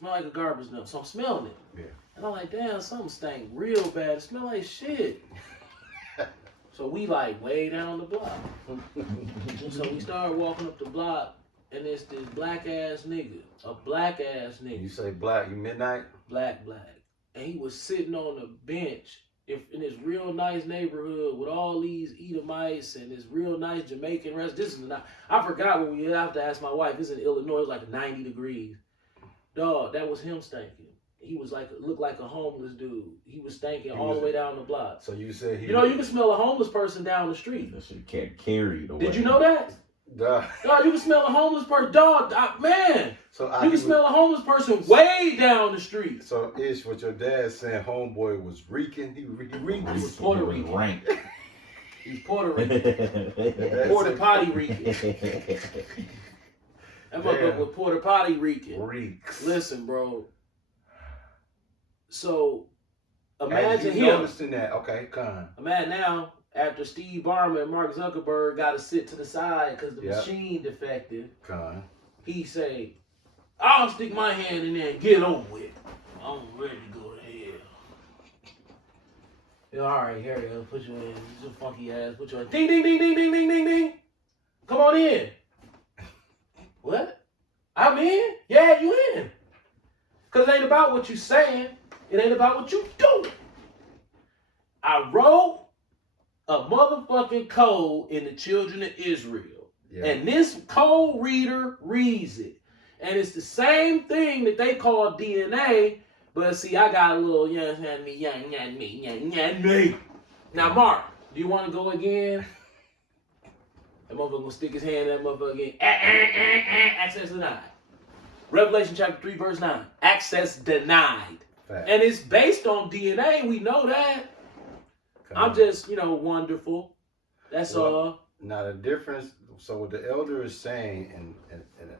Smell like a garbage dump. So I'm smelling it. Yeah. And I'm like, damn, something stank real bad. It smell like shit. So we like way down the block. So we started walking up the block, and it's this black ass nigga. A black ass nigga. You say black, you midnight? Black. And he was sitting on a bench in this real nice neighborhood with all these Edomites and this real nice Jamaican rest. This is not, I forgot when we have to ask my wife. This is in Illinois. It was like 90 degrees. Dog, that was him stinking. He was like, looked like a homeless dude. He was stinking all the way down the block. So you said you know, you can smell a homeless person down the street. That shit can't carry the way. Did you know that? Duh. Dog, you can smell a homeless person. Dog, man. So You can smell a homeless person way down the street. So Ish, what your dad saying, homeboy was reeking. He reeked. He was Puerto Rican. Rank. He's Puerto Rican. Porta potty Rican. That motherfucker was Porta potty Rican. Reeks. Listen, bro. So imagine you him. Noticing that? Okay, come. Imagine now, after Steve Ballmer and Mark Zuckerberg got to sit to the side because the machine defected. Come. He say, "I'll stick my hand in there and get over with. I'm ready to go to hell." Yeah, all right, here you go. Put you in. This is a funky ass. Put you in. Ding, ding, ding, ding, ding, ding, ding, ding. Come on in. What? I'm in? Yeah, you in. Because it ain't about what you saying. It ain't about what you doing. I wrote a motherfucking code in the children of Israel. Yeah. And this code reader reads it. And it's the same thing that they call DNA. But see, I got a little me. Now, Mark, do you want to go again? That motherfucker gonna stick his hand in that motherfucker again. Access denied. Revelation chapter 3, verse 9. Access denied. Fact. And it's based on DNA. We know that. I'm just, wonderful. That's all. Now the difference, so what the elder is saying in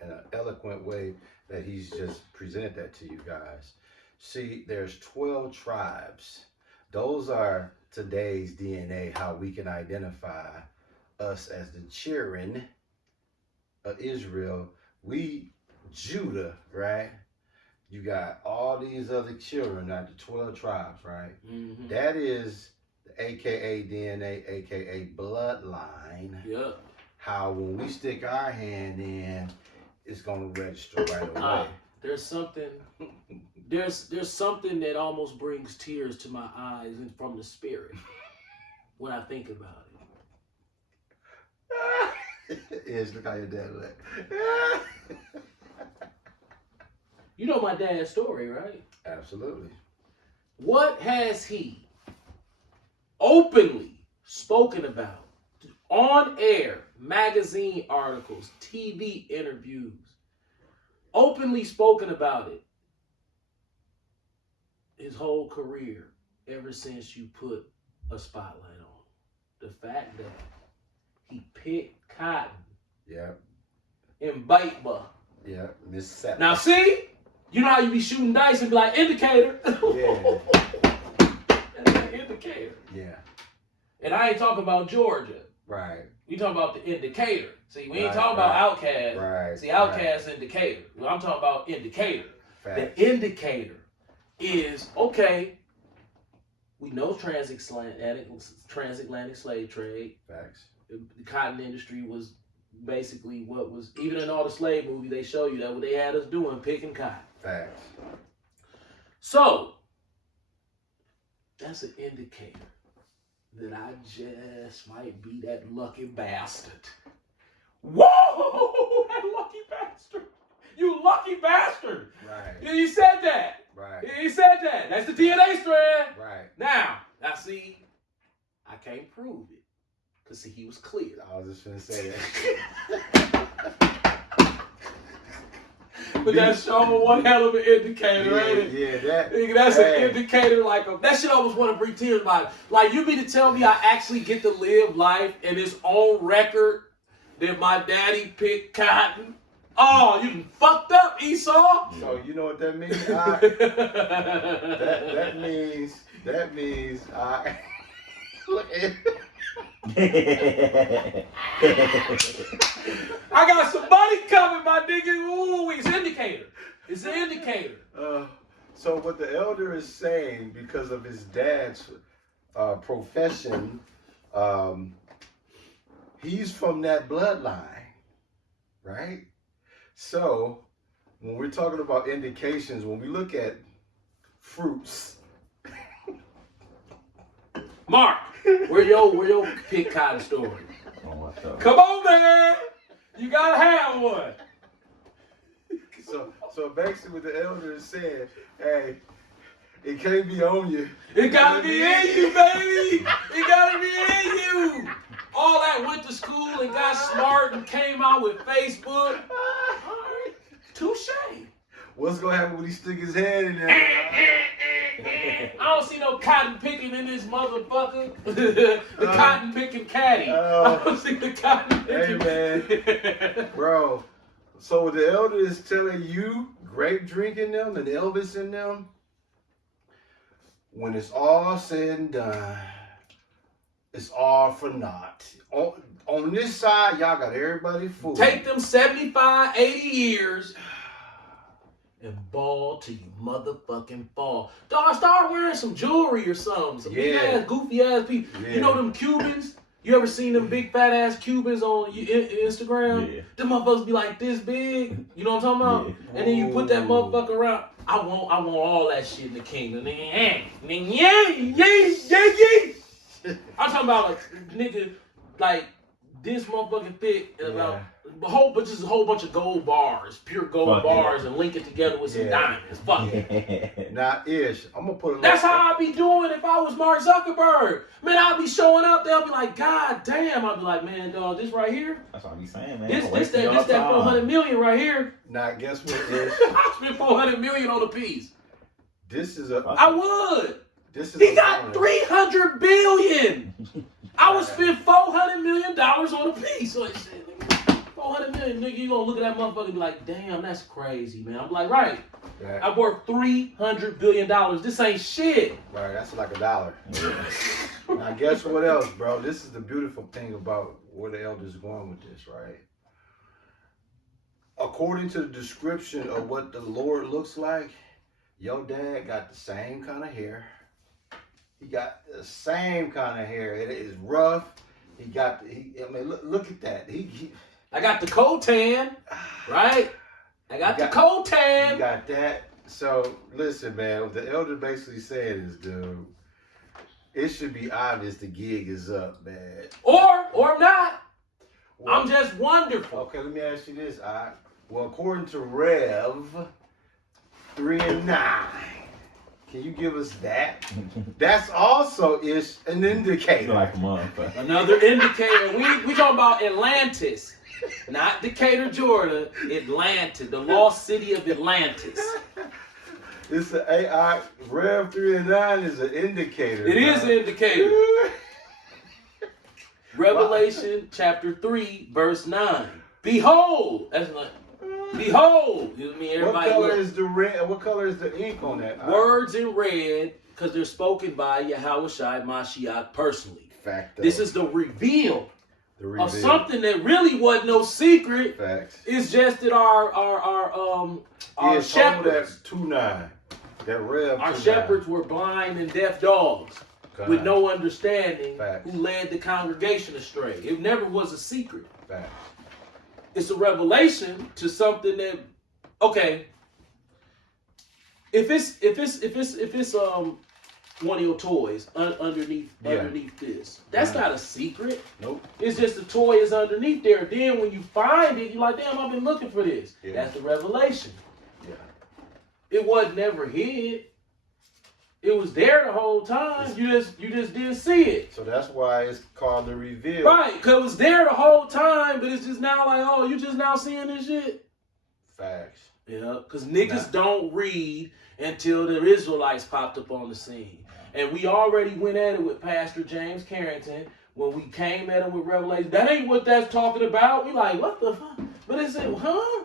an eloquent way that he's just presented that to you guys. See, there's 12 tribes. Those are today's DNA, how we can identify us as the children of Israel. We, Judah, right? You got all these other children, not the 12 tribes, right? Mm-hmm. That is the AKA DNA, AKA bloodline. Yeah. How when we stick our hand in, it's gonna register right away. There's something that almost brings tears to my eyes and from the spirit when I think about it. Yes, look how your dad look. You know my dad's story, right? Absolutely. What has he openly spoken about on air, magazine articles, TV interviews, openly spoken about it his whole career ever since you put a spotlight on? The fact that he picked cotton in Baitba. Yeah, Miss Sap. Now see, you know how you be shooting dice and be like, indicator. Yeah. That's an indicator. Yeah. And I ain't talking about Georgia. Right. We talking about the indicator. See, we ain't Right, talking about right. Outkast. Right. See, Outkast indicator. Well, I'm talking about indicator. Fact. The indicator is, okay, we know transatlantic slave trade. Facts. The cotton industry was basically what was, even in all the slave movies, they show you that what they had us doing, picking cotton. Facts. So, that's an indicator that I just might be that lucky bastard. Whoa! That lucky bastard! You lucky bastard! Right. You said that. Right. He said that. That's the DNA strand. Right. Now see, I can't prove it. Because see, he was clear. I was just gonna say that. But that's showing one hell of an indicator, ain't it? Yeah, that. Nigga, that's an indicator that shit almost want to bring tears about it. Like, you mean to tell me I actually get to live life and it's on record that my daddy picked cotton? Oh, you fucked up, Esau. So you know what that means? that means look at I got some money coming, my nigga. Ooh, it's indicator. It's an indicator. So what the elder is saying, because of his dad's profession, he's from that bloodline, right? So when we're talking about indications, when we look at fruits, Mark, where your pig cotton story? Come on, man. You gotta have one. So basically what the elder is saying, hey, it can't be on you. It gotta be in you, baby. It gotta be in you. All that went to school and got smart and came out with Facebook. Alright. Touche. What's gonna happen when he stick his hand in there? I don't see no cotton picking in this motherfucker. The cotton picking caddy. I don't see the cotton picking. Hey, man. Bro, so what the elder is telling you, grape drinking them and Elvis in them, when it's all said and done, it's all for naught. On this side, y'all got everybody fooled. Take them 75, 80 years and ball till you motherfucking fall. Dog, start wearing some jewelry or something. Some big ass, goofy ass people. Yeah. You know them Cubans? You ever seen them big fat ass Cubans on Instagram? Yeah. Them motherfuckers be like this big. You know what I'm talking about? Yeah. And then you put that motherfucker around. I want all that shit in the kingdom. I'm talking about like nigga, like this motherfucking thick and about just a whole bunch of gold bars, pure gold bars, and link it together with some diamonds. Fuck it. Now, Ish, I'm gonna put it. That's how I'd be doing if I was Mark Zuckerberg. Man, I'd be showing up. They'll be like, God damn. I'd be like, man, dog, this right here. That's what I be saying, man. This that 400 million right here. Now, guess what, Ish? I spent 400 million on a piece. This is a. I would. This is. He got 300 billion. I would spend $400 million on a piece. So shit, nigga, 400 million, nigga, you gonna look at that motherfucker and be like, damn, that's crazy, man. I'm like, right. I'm worth $300 billion. This ain't shit. Right, that's like $1. Now, guess what else, bro? This is the beautiful thing about where the elder's going with this, right? According to the description of what the Lord looks like, your dad got the same kind of hair. He got the same kind of hair. It is rough. He got. Look at that. I got the coat tan, right? I got the coat tan. You got that. So listen, man. What the elder basically saying is, dude, it should be obvious the gig is up, man. Or not. Well, I'm just wonderful. Okay, let me ask you this. Well, according to Rev 3 and 9. Can you give us that? That's also an indicator. Like a motherfucker. Another indicator. We talking about Atlantis, not Decatur, Georgia. Atlantis, the lost city of Atlantis. It's an AI. Rev 3 and 9 is an indicator. It is an indicator. Revelation chapter 3, verse 9. Behold, that's like. Behold, you know what I mean? Everybody what color is the red? What color is the ink on that? Words in red, because they're spoken by Yahushua Mashiach personally. Fact. This is the reveal of something that really wasn't no secret. Facts. It's just that our shepherds, that 2-9, that Rev. our shepherds were blind and deaf dogs with no understanding who led the congregation astray. It never was a secret. Facts. It's a revelation to something that, okay. If it's one of your toys underneath this, that's not a secret. Nope. It's just the toy is underneath there. Then when you find it, you're like, damn, I've been looking for this. Yeah. That's the revelation. Yeah. It wasn't never hid. It was there the whole time. You just didn't see it. So that's why it's called the reveal. Right, because it was there the whole time, but it's just now like, oh, you just now seeing this shit? Facts. Yeah, because niggas don't read until the Israelites popped up on the scene. And we already went at it with Pastor James Carrington when we came at him with Revelation. That ain't what that's talking about. We like, what the fuck? But it said, huh?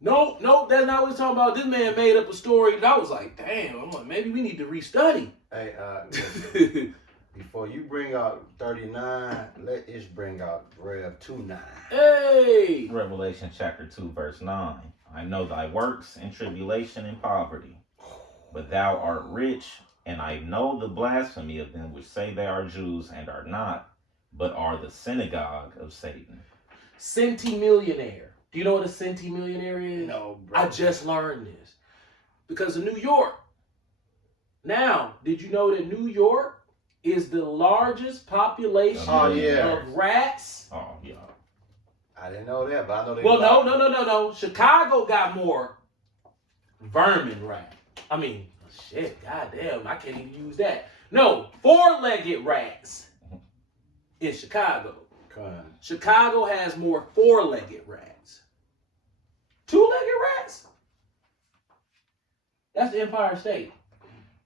Nope, that's not what he's talking about. This man made up a story. And I was like, damn, I'm like, maybe we need to restudy. Hey, before you bring out 39, let Ish bring out Rev 2-9. Hey! Revelation chapter 2, verse 9. I know thy works and tribulation and poverty, but thou art rich, and I know the blasphemy of them which say they are Jews and are not, but are the synagogue of Satan. Centimillionaire. Do you know what a centimillionaire is? No, bro. I just learned this because of New York. Now, did you know that New York is the largest population of rats? Oh, yeah. I didn't know that, but I know they. Well, no. Chicago got more vermin rat. I mean, shit, goddamn, I can't even use that. No, four-legged rats in Chicago. Chicago has more four-legged rats. Two-legged rats? That's the Empire State.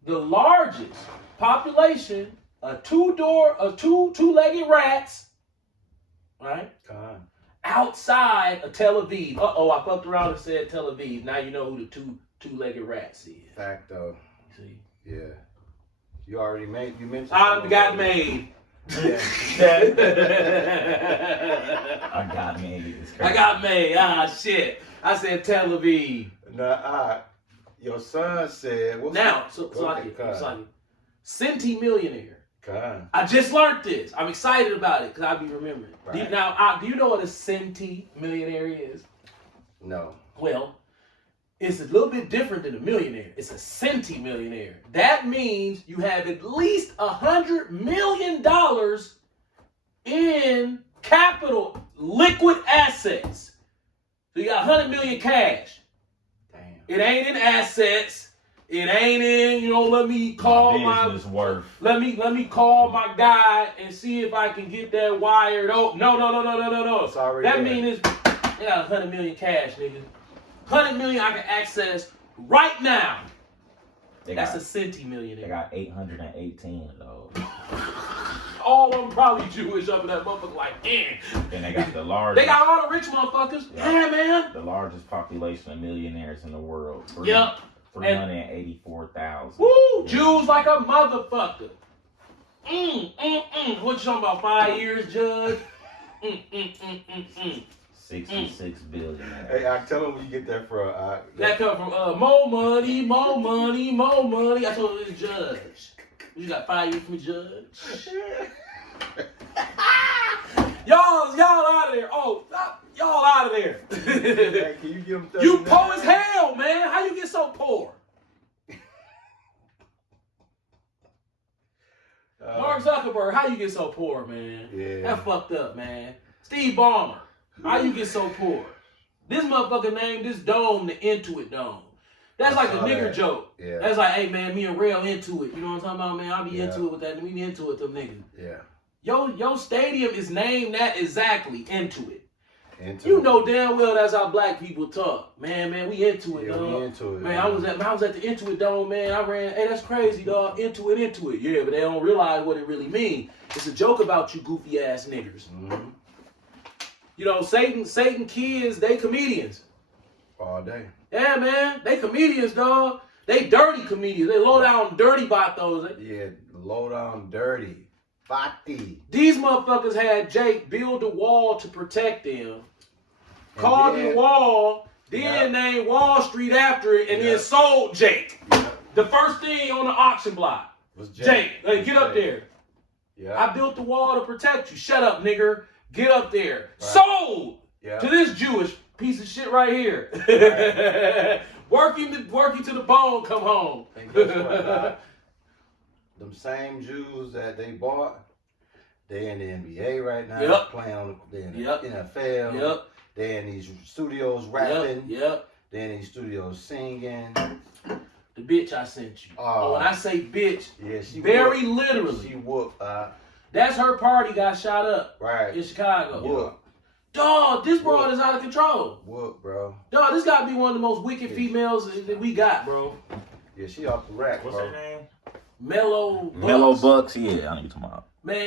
The largest population of two-legged rats, right? Outside of Tel Aviv. Uh-oh, I fucked around and said Tel Aviv. Now you know who the two-legged rats is. Fact though. See? Yeah. You mentioned. I got made. Yeah. I got made. I got made. Ah, shit. I said Tel Aviv. Nah, your son said. Centimillionaire. God. I just learned this. I'm excited about it because I'll be remembering. Right. Do you know what a centimillionaire is? No. Well, it's a little bit different than a millionaire. It's a centimillionaire. That means you have at least $100 million in capital, liquid assets. So you got 100 million cash. Damn. It ain't in assets. It ain't in, let me call let me call my guy and see if I can get that wired. Oh, no. It's already That there. means they got 100 million cash, nigga. 100 million I can access right now. That's a centimillionaire. They got 818 of those. All of them probably Jewish up in that motherfucker like, damn. Then they got the largest. They got all the rich motherfuckers. Yeah, man. The largest population of millionaires in the world. Yep. 384,000. Woo! Jews like a motherfucker. What you talking about? 5 years, Judge? 66 billion. Hey, I tell him when you get that from. That come from more money. I told this judge. You got 5 years from me, Judge. y'all out of there. Oh, y'all out of there. Hey, can you give him 39? You poor as hell, man. How you get so poor? Mark Zuckerberg, how you get so poor, man? Yeah. That fucked up, man. Steve Ballmer, how you get so poor? This motherfucker named this dome the Intuit Dome. That's like a nigger joke. Yeah. That's like, hey, man, me and Rail into it. You know what I'm talking about, man? I'll be into it with that. We into it, them niggas. Yeah. Your stadium is named that exactly, Intuit. You know damn well that's how black people talk. Man, we into it, dog. We into it. Man, I was at the Intuit Dome, man. I ran, hey, that's crazy, dog. Into it. Yeah, but they don't realize what it really means. It's a joke about you goofy ass niggers. Mm-hmm. You know, Satan kids, they comedians. All day. Yeah, man. They comedians, dog. They dirty comedians. They low down dirty batos. Yeah, low down dirty. Bati. These motherfuckers had Jake build a wall to protect them. Called it Wall, then named Wall Street after it, and then sold Jake. Yep. The first thing on the auction block Was Jake. Hey, get up there. Yeah. I built the wall to protect you. Shut up, nigger. Get up there. Right. Sold to this Jewish piece of shit right here. Right. working to the bone, come home. And guess what, them same Jews that they bought, they in the NBA right now, playing on the NFL. Yep. They in these studios rapping. Yep. They in these studios singing. The bitch I sent you. When I say bitch, she very literally. She whooped. That's her party got shot up. Right. In Chicago. Whoop. Dog, this broad is out of control. Whoop, bro. Dog, this gotta be one of the most wicked females that we got, bro. Yeah, she off the rack, What's bro. her name? Mellow Bucks, yeah, I know you're talking about. Man.